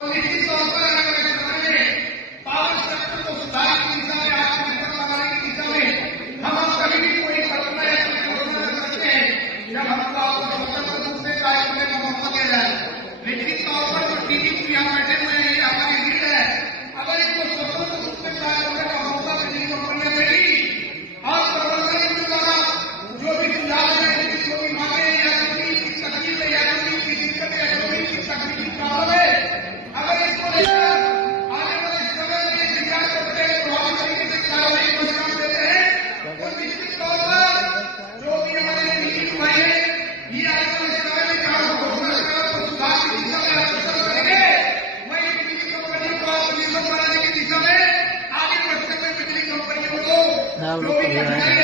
निश्चित तौर पर आने वाले समय में पावर सेक्टर को सुधार की दिशा में, आत्मनिर्भर बनाने की दिशा में हम कभी भी कोई कल्पना या घोषणा कर सकते हैं जब हमको आपको स्वतंत्र रूप से कार्य करने का मौका दिया जाए। निश्चित तौर पर जो टीडीपी यहाँ बैठे हुए हैं, ये हमारी लीड है। अगर इनको स्वतंत्र रूप से कार्य करने का मौका बिजली कंपनियां देगी और प्रबंधन के द्वारा जो भी सुझाव है, जो भी मांगे या जो भी तकलीफ है या जो भी दिक्कत है, जो भी तकनीकी प्रॉब्लम है, अगर इसको लेकर आने वाले समय में विचार करते हैं, प्रभावी तरीके से कार्रवाई को अंजाम देते हैं, तो निश्चित तौर पर जो भी हमारे नीति भाई है, ये आने वाले समय में जहां घोषणा को सुधार की दिशा में अग्रसर करेंगे, वही बिजली कंपनियों को आत्मनिर्भर बनाने की दिशा में आगे बढ़ते हुए बिजली कंपनियों को जो भी कठिनाई